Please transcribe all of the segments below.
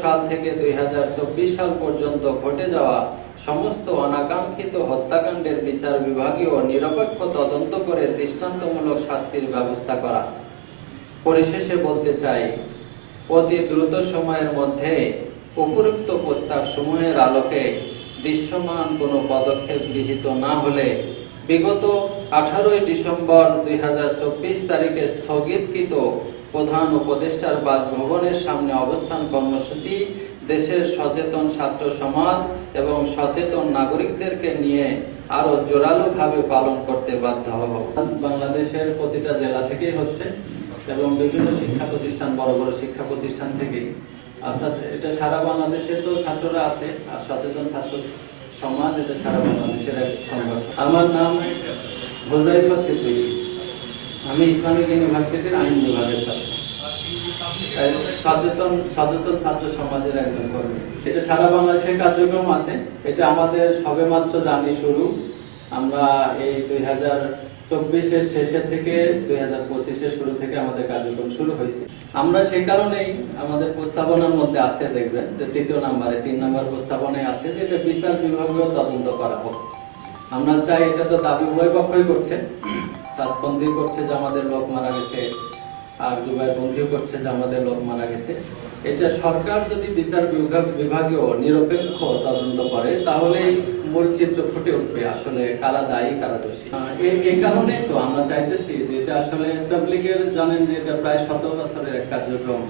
সাল থেকে দুই সাল পর্যন্ত ঘটে যাওয়া সমস্ত অনাকাঙ্ক্ষিত হত্যাকাণ্ডের বিচার বিভাগীয় নিরপেক্ষ তদন্ত করে দৃষ্টান্তমূলক শাস্তির ব্যবস্থা করা। পরিশেষে বলতে চাই, অতি দ্রুত সময়ের মধ্যে উপযুক্ত প্রস্তাব সমূহের আলোকে দৃশ্যমান কোনো পদক্ষেপ গৃহীত না হলে বিগত আঠারোই ডিসেম্বর দুই হাজার চব্বিশ তারিখে স্থগিতকৃত প্রধান উপদেষ্টার বাসভবনের সামনে অবস্থান কর্মসূচি, দেশের সচেতন ছাত্র সমাজ এবং সচেতন নাগরিকদেরকে নিয়ে আরও জোরালোভাবে পালন করতে বাধ্য হব। বাংলাদেশের প্রতিটা জেলা থেকেই হচ্ছে এবং বিভিন্ন শিক্ষা প্রতিষ্ঠান, বড় বড় শিক্ষা প্রতিষ্ঠান থেকে অর্থাৎ এটা সারা বাংলাদেশের তো ছাত্ররা আছে, আর সচেতন ছাত্র সমাজ এটা সারা বাংলাদেশের এক সংগঠন। আমার নাম হুজাইফা সিদ্দিকী। আমি ইসলামিক ইউনিভার্সিটির আইন বিভাগের ছাত্র সচেতন সচেতন ছাত্র সমাজের একজন কর্মী। এটা সারা বাংলাদেশের কার্যক্রম আছে। এটা আমাদের সবেমাত্র জানি শুরু। আমরা এই দুই হাজার চব্বিশের শেষে থেকে দুই হাজার পঁচিশের শুরু থেকে আমাদের কার্যক্রম শুরু হয়েছে। আমরা সেই কারণেই আমাদের প্রস্তাবনার মধ্যে আছে, দেখবেন, যে তৃতীয় নাম্বারে, তিন নম্বর প্রস্তাবনায় আছে যে এটা বিচার বিভাগীয় তদন্ত করা হোক। আমরা চাই এটা তো দাবি উভয় পক্ষই করছে। সাতপন্থী করছে যে আমাদের লোক মারা গেছে, আর যুগায়পন্থীও করছে যে আমাদের লোক মারা গেছে। এটা সরকার যদি বিচার বিভাগ বিভাগীয় নিরপেক্ষ তদন্ত করে, তাহলে মূল চিত্র ফুটে উঠবে আসলে কারা দায়ী, কারা দোষী। এই কারণেই তো আমরা চাইতেছি যে এটা আসলে তাবলিগের জানেন যে এটা প্রায় শত বছরের এক কার্যক্রম।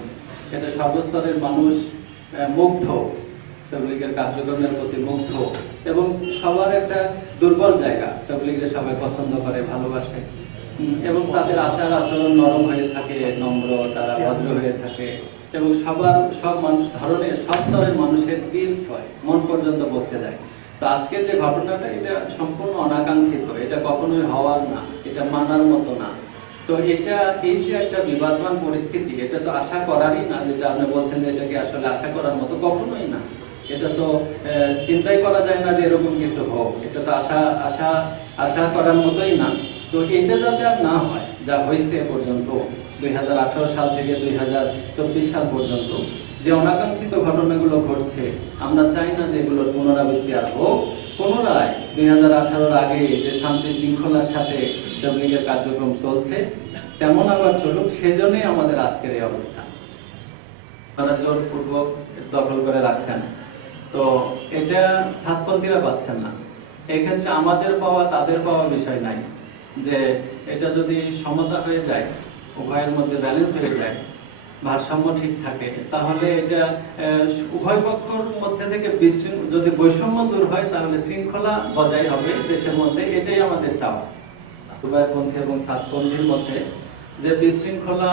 এটা সর্বস্তরের মানুষ মুগ্ধ। তাবলিগের কার্যক্রমের প্রতি মুগ্ধ এবং সবার একটা দুর্বল জায়গা। তাবলিগে সবাই পছন্দ করে, ভালোবাসে। এবং তাদের আচার আচরণ নরম হয়ে থাকে, নম্র, তারা ভদ্র হয়ে থাকে এবং সবার, সব মানুষ ধরনের, সব স্তরের মানুষের দিল ছয়, মন পর্যন্ত বসে যায়। তো আজকে যে ঘটনাটা, এটা সম্পূর্ণ অনাকাঙ্ক্ষিত, এটা কখনোই হওয়ার না, এটা মানার মতো না। তো এটা, এই যে একটা বিবাদমান পরিস্থিতি, এটা তো আশা করারই না, যেটা আপনি বলছেন যে এটাকে আসলে আশা করার মতো, কখনোই না। এটা তো চিন্তাই করা যায় না যে এরকম কিছু হোক। এটা তো আশা আশা আশা করার মতোই না। তো এটা যাতে আর না হয়, যা হয়েছে পর্যন্ত, দুই সাল থেকে দুই হাজার চব্বিশ সাল পর্যন্ত, যে অনাকাঙ্ক্ষিত ঘটনাগুলো ঘটছে, আমরা চাই না যে এগুলোর পুনরাবৃত্তি আর হোক। পুনরায় দুই হাজার আগে যে শান্তি শৃঙ্খলার সাথে তবলিগের কার্যক্রম চলছে, তেমন আবার চলুক, সেজন্যই আমাদের আজকের এই অবস্থা। তারা জোরপূর্বক দখল করে রাখছেন। তো এটা সাতপন্থীরা পাচ্ছেন না। এক্ষেত্রে আমাদের পাওয়া, তাদের পাওয়া বিষয় নাই যে এটা যদি সমতা হয়ে যায়, উভয়ের মধ্যে ব্যালেন্স হয়ে যায়, ভারসাম্য ঠিক থাকে, তাহলে এটা উভয় পক্ষের মধ্যে থেকে যদি বৈষম্য দূর হয়, তাহলে শৃঙ্খলা বজায় হবে দেশের মধ্যে, এটাই আমাদের চাওয়া। উভয়পন্থী এবং সাতপন্থীর মধ্যে যে বিশৃঙ্খলা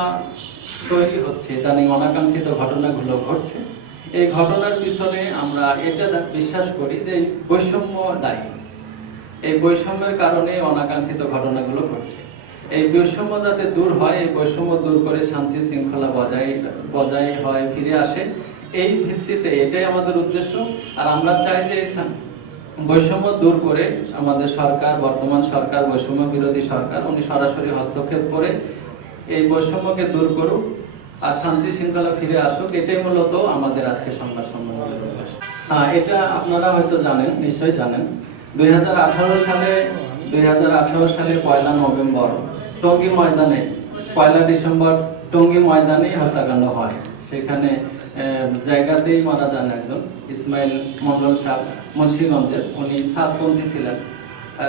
তৈরি হচ্ছে, ইদানিং অনাকাঙ্ক্ষিত ঘটনাগুলো ঘটছে এই ঘটনার পিছনে আমরা এটা বিশ্বাস করি যে বৈষম্য দায়ী। এই বৈষম্যের কারণে অনাকাঙ্ক্ষিত ঘটনাগুলো ঘটছে। এই বৈষম্য যাতে দূর হয়, এই বৈষম্য দূর করে শান্তি শৃঙ্খলা বজায় বজায় হয়, ফিরে আসে, এই ভিত্তিতে এটাই আমাদের উদ্দেশ্য। আর আমরা চাই যে এই বৈষম্য দূর করে আমাদের সরকার, বর্তমান সরকার বৈষম্য বিরোধী সরকার, উনি সরাসরি হস্তক্ষেপ করে এই বৈষম্যকে দূর করুক। আর শান্তি শৃঙ্খলা ফিরে আসুক, এটাই মূলত আমাদের আজকে সংবাদ সম্মেলনের উদ্দেশ্য হ্যাঁ এটা আপনারা হয়তো জানেন, নিশ্চয়ই জানেন। দুই হাজার আঠারো সালে, দুই হাজার আঠারো সালে পয়লা নভেম্বর টঙ্গী ময়দানে, পয়লা ডিসেম্বর টঙ্গী ময়দানে হত্যাকাণ্ড হয়। সেখানে জায়গাতেই মারা যান একজন ইসমাইল মন্ডল সাহ মুন্সিগঞ্জের। উনি সাতপন্থী ছিলেন।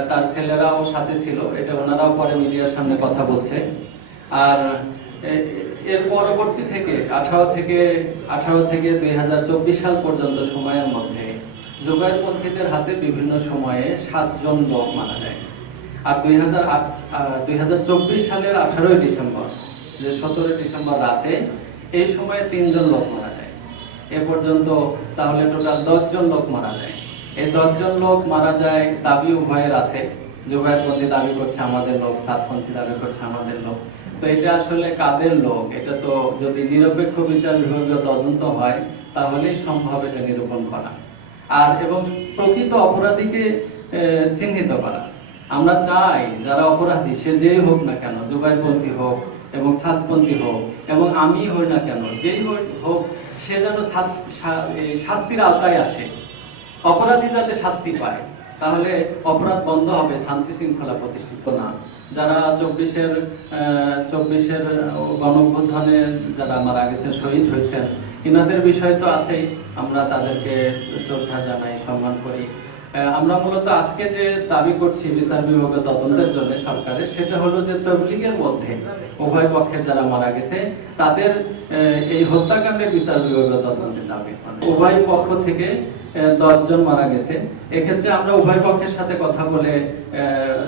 তার ছেলেরাও সাথে ছিল। এটা ওনারাও পরে মিডিয়ার সামনে কথা বলছে। আর এর পরবর্তী থেকে আঠারো থেকে আঠারো থেকে দুই হাজার চব্বিশ সাল পর্যন্ত সময়ের মধ্যে জোগাড়পন্থীদের হাতে বিভিন্ন সময়ে সাতজন লোক মারা যায়। আর দুই দুই সালের আঠারোই ডিসেম্বর, যে সতেরোই ডিসেম্বর রাতে এই সময়ে তিনজন লোক মারা যায়। এ পর্যন্ত তাহলে টোটাল দশজন লোক মারা যায়। এই দশজন লোক মারা যায় দাবি উভয়ের আছে। জোগাড়পন্থী দাবি করছে আমাদের লোক সাতপন্থী দাবি করছে আমাদের লোক। তো এটা আসলে কাদের লোক? এটা তো যদি নিরপেক্ষ বিচার বিভাগীয় তদন্ত হয়, তাহলেই সম্ভব এটা নিরূপণ করা। আর এবং প্রকৃত অপরাধীকে চিহ্নিত করা। আমরা চাই যারা অপরাধী, সে যেই হোক না কেন জুবাইরপন্থী হোক এবং সাতপন্থী হোক, এবং আমি হই না কেন, যেই হোক, সে যেন শাস্তির আওতায় আসে। অপরাধী যাতে শাস্তি পায়। তাহলে অপরাধ বন্ধ হবে, শান্তি শৃঙ্খলা প্রতিষ্ঠিত না। যারা চব্বিশের চব্বিশের গণভ্যুত্থানে যারা মারা গেছেন শহীদ হয়েছেন, ইনাদের বিষয় তো আছেই। আমরা তাদেরকে শ্রদ্ধা জানাই, সম্মান করি। আমরা মূলত আজকে যে দাবি করছি বিচার বিভাগের তদন্তের জন্য সরকারের, সেটা হলো যে তবলিগের মধ্যে উভয় পক্ষের যারা মারা গেছে, তাদের এই হত্যাকাণ্ডের বিচার বিভাগের তদন্তের দাবি। উভয় পক্ষ থেকে দশজন মারা গেছে। এক্ষেত্রে আমরা উভয় পক্ষের সাথে কথা বলে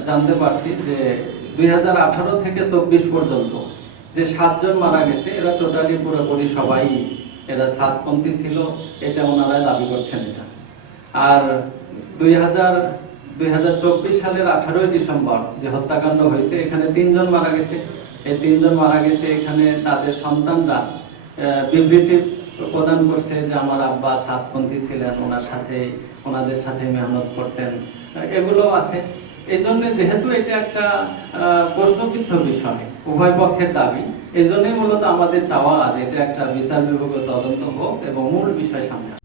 জানতে পারছি যে দুই হাজার আঠারো থেকে চব্বিশ পর্যন্ত যে সাতজন মারা গেছে, এরা টোটালি পুরোপুরি সবাই এরা সাতপন্থী ছিল, এটা ওনারা দাবি করছেন এটা। আর দুই হাজার দুই হাজার চব্বিশ সালের আঠারোই ডিসেম্বর যে হত্যাকাণ্ড হয়েছে, এখানে তিনজন মারা গেছে। এই তিনজন মারা গেছে, এখানে তাদের সন্তানরা বিবৃতি প্রদান করছে যে আমার আব্বা সাতপন্থী ছিলেন, ওনার সাথে, ওনাদের সাথে মেহনত করতেন। এগুলো আছে। এই জন্য যেহেতু এটা একটা প্রশ্নবিদ্ধ বিষয়, উভয় পক্ষের দাবি এই জন্যই মূলত আমাদের চাওয়া আর এটা একটা বিচার বিভাগের তদন্ত হোক এবং মূল বিষয় সামনে।